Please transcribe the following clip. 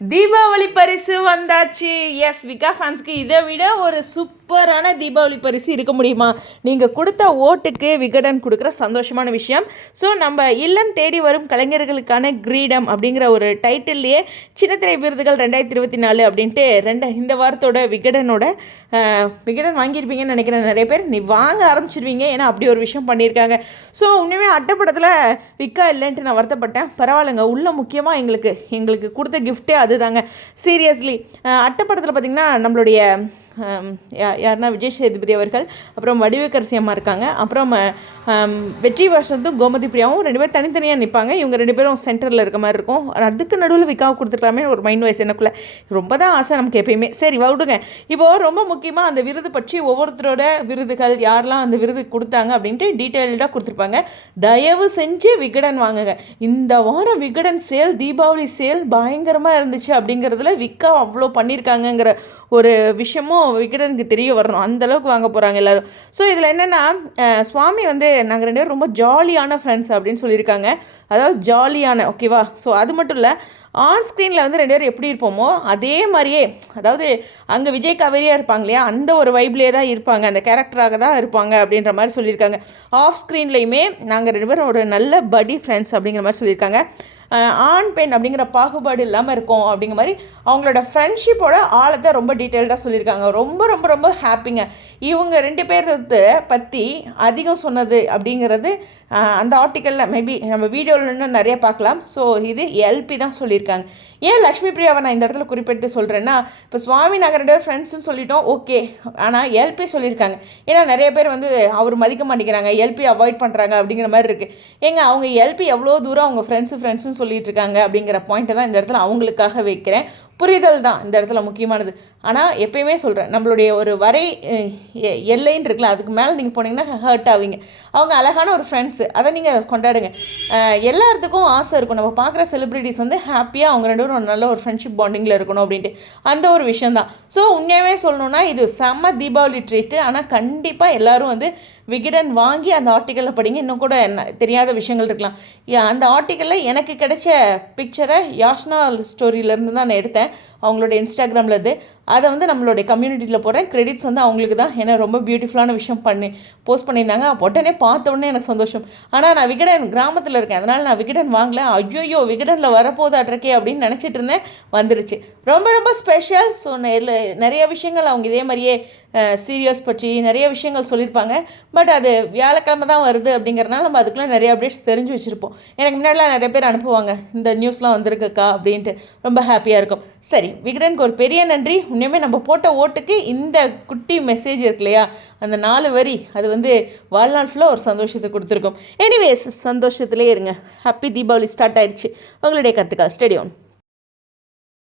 தீபாவளி பரிசு வந்தாச்சு. எஸ் விகா ஃபேன்ஸ்க்கு இதை விட ஒரு சூப்பர் சூப்பரான தீபாவளி பரிசு இருக்க முடியுமா? நீங்கள் கொடுத்த ஓட்டுக்கு விகடன் கொடுக்குற சந்தோஷமான விஷயம். ஸோ நம்ம இல்லம் தேடி வரும் கலைஞர்களுக்கான கிரீடம் அப்படிங்கிற ஒரு டைட்டில்லையே சின்னத்திரை விருதுகள் ரெண்டாயிரத்தி இருபத்தி நாலு அப்படின்ட்டு ரெண்டு இந்த வாரத்தோட விகடனோட விகடன் வாங்கியிருப்பீங்கன்னு நினைக்கிறேன். நிறைய பேர் நீ வாங்க ஆரம்பிச்சிருவீங்க. ஏன்னா அப்படி ஒரு விஷயம் பண்ணியிருக்காங்க. ஸோ உண்மையுமே அட்டப்படத்தில் விக்கா இல்லைன்ட்டு நான் வருத்தப்பட்டேன். பரவாயில்லைங்க. உள்ள முக்கியமாக எங்களுக்கு எங்களுக்கு கொடுத்த கிஃப்ட்டே அதுதாங்க. சீரியஸ்லி அட்டப்படத்தில் பார்த்திங்கன்னா நம்மளுடைய யாருன்னா விஜய் சேதுபதி அவர்கள் அப்புறம் வடிவக்கரசி அம்மா இருக்காங்க. அப்புறம் வெற்றி வாசனத்தும் கோமதி பிரியாவும் ரெண்டு பேரும் தனித்தனியாக நிற்பாங்க இவங்க ரெண்டு பேரும் சென்டரில் இருக்க மாதிரி இருக்கும். அதுக்கு நடுவில் விக்காவை கொடுத்துருக்கலாமே ஒரு மைண்ட் வாய்ஸ் எனக்குள்ளே. ரொம்ப தான் ஆசை நமக்கு எப்பயுமே. சரி விடுங்க. இப்போது ரொம்ப முக்கியமாக அந்த விருது பற்றி ஒவ்வொருத்தரோட விருதுகள் யாரெல்லாம் அந்த விருது கொடுத்தாங்க அப்படின்ட்டு டீட்டெயில்டாக கொடுத்துருப்பாங்க. தயவு செஞ்சு விகடன் வாங்குங்க. இந்த வாரம் விகடன் சேல் தீபாவளி சேல் பயங்கரமாக இருந்துச்சு அப்படிங்கிறதுல விக்கா அவ்வளோ பண்ணியிருக்காங்கங்கிற ஒரு விஷயமும் விகடனுக்கு தெரிய வரணும். அந்த அளவுக்கு வாங்க போகிறாங்க எல்லாரும். ஸோ இதில் என்னென்னா சுவாமி வந்து நாங்கள் ரெண்டு பேரும் ரொம்ப ஜாலியான ஃப்ரெண்ட்ஸ் அப்படின்னு சொல்லியிருக்காங்க. அதாவது ஜாலியான ஓகேவா ஸோ அது மட்டும் இல்லை ஆன் ஸ்க்ரீனில் வந்து ரெண்டு பேரும் எப்படி இருப்போமோ அதே மாதிரியே அதாவது அங்கே விஜய் காவேரியாக இருப்பாங்க இல்லையா? அந்த ஒரு வைப்லேயே தான் இருப்பாங்க. அந்த கேரக்டராக தான் இருப்பாங்க அப்படின்ற மாதிரி சொல்லியிருக்காங்க. ஆஃப் ஸ்க்ரீன்லேயுமே நாங்கள் ரெண்டு பேரும் ஒரு நல்ல படி ஃப்ரெண்ட்ஸ் அப்படிங்கிற மாதிரி சொல்லியிருக்காங்க. ஆண் பெண் அப்படிங்கிற பாகுபாடு இல்லாமல் இருக்கும் அப்படிங்கிற மாதிரி அவங்களோட ஃப்ரெண்ட்ஷிப்போட ஆழத்தை ரொம்ப டீட்டெயில்டாக சொல்லியிருக்காங்க. ரொம்ப ரொம்ப ரொம்ப ஹாப்பிங்க இவங்க ரெண்டு பேர்த்து பற்றி அதிகம் சொன்னது அப்படிங்கிறது அந்த ஆர்டிக்கலில் மேபி நம்ம வீடியோவில் இன்னும் நிறைய பார்க்கலாம். ஸோ இது எல்பி தான் சொல்லியிருக்காங்க. ஏன் லக்ஷ்மி பிரியாவை நான் இந்த இடத்துல குறிப்பிட்டு சொல்கிறேன்னா இப்போ சுவாமி நாங்கள் ரெண்டு பேரும் ஃப்ரெண்ட்ஸ்னு சொல்லிட்டோம் ஓகே ஆனால் எல்பி சொல்லியிருக்காங்க. ஏன்னா நிறைய பேர் வந்து அவர் மதிக்க மாட்டேங்கிறாங்க எல்பி அவாய்ட் பண்ணுறாங்க அப்படிங்கிற மாதிரி இருக்குது ஏங்க அவங்க எல்பி எவ்வளோ தூரம் அவங்க ஃப்ரெண்ட்ஸு ஃப்ரெண்ட்ஸுன்னு சொல்லிட்டு இருக்காங்க அப்படிங்கிற பாயிண்ட்டை தான் இந்த இடத்துல அவங்களுக்காக வைக்கிறேன். புரிதல் தான் இந்த இடத்துல முக்கியமானது. ஆனால் எப்பயுமே சொல்கிறேன் நம்மளுடைய ஒரு வரை எ- எல்லைன்னு இருக்குல்ல அதுக்கு மேலே நீங்கள் போனீங்கன்னா ஹர்ட் ஆவீங்க. அவங்க அழகான ஒரு ஃப்ரெண்ட்ஸு அதை நீங்கள் கொண்டாடுங்க. எல்லாத்துக்கும் ஆசை இருக்கும். நம்ம பார்க்குற செலிப்ரிட்டிஸ் வந்து ஹாப்பியாக அவங்க ரெண்டு பேரும் நல்ல ஒரு ஃப்ரெண்ட்ஷிப் பாண்டிங்கில் இருக்கணும் அப்படின்ட்டு. அந்த ஒரு விஷயந்தான் ஸோ உண்மையாகவே சொல்லணுன்னா இது செம்ம தீபாவளி ட்ரீட்டு ஆனால் கண்டிப்பாக எல்லாரும் வந்து விகிடன் வாங்கி அந்த ஆர்டிக்கலில் படிங்க. இன்னும் கூட என்ன தெரியாத விஷயங்கள் இருக்கலாம். யா- அந்த ஆர்டிக்கலில் எனக்கு கிடைச்ச பிக்சரை யாஷ்னா ஸ்டோரியிலேருந்து தான் நான் எடுத்தேன். அவங்களோட இன்ஸ்டாகிராமில் இது. அதை வந்து நம்மளுடைய கம்யூனிட்டியில் போகிறேன் கிரெடிட்ஸ் வந்து அவங்களுக்கு தான். ஏன்னா ரொம்ப பியூட்டிஃபுல்லான விஷயம் பண்ணி போஸ்ட் பண்ணியிருந்தாங்க. உடனே பார்த்த உடனே எனக்கு சந்தோஷம். ஆனால் நான் விகடன் கிராமத்தில் இருக்கேன். அதனால் நான் விகடன் வாங்கல. ஐயோயோ விகடனில் வரப்போதாட்ருக்கே அப்படின்னு நினச்சிட்டு இருந்தேன். வந்துருச்சு. ரொம்ப ரொம்ப ஸ்பெஷல் ஸோ நிறைய விஷயங்கள் அவங்க இதே மாதிரியே சீரியல்ஸ் பற்றி நிறைய விஷயங்கள் சொல்லியிருப்பாங்க. பட் அது வியாழக்கிழமை தான் வருது அப்படிங்கிறனால நம்ம அதுக்குள்ளே நிறைய அப்டேட்ஸ் தெரிஞ்சு வச்சுருப்போம். எனக்கு முன்னாடிலாம் நிறைய பேர் அனுப்புவாங்க இந்த நியூஸ்லாம் வந்திருக்குக்கா அப்படின்ட்டு. ரொம்ப ஹாப்பியாக இருக்கும். சரி விகடனுக்கு ஒரு பெரிய நன்றி. உண்மையுமே நம்ம போட்ட ஓட்டுக்கு இந்த குட்டி மெசேஜ் இருக்கு இல்லையா? அந்த நாலு வரி அது வந்து வாழ்நாள் ஃபுல்லாக ஒரு சந்தோஷத்தை கொடுத்துருக்கோம். எனிவேஸ் சந்தோஷத்துலேயே இருங்க. ஹாப்பி தீபாவளி ஸ்டார்ட் ஆயிடுச்சு உங்களுடைய கருத்துக்கள் ஸ்டேடியோன்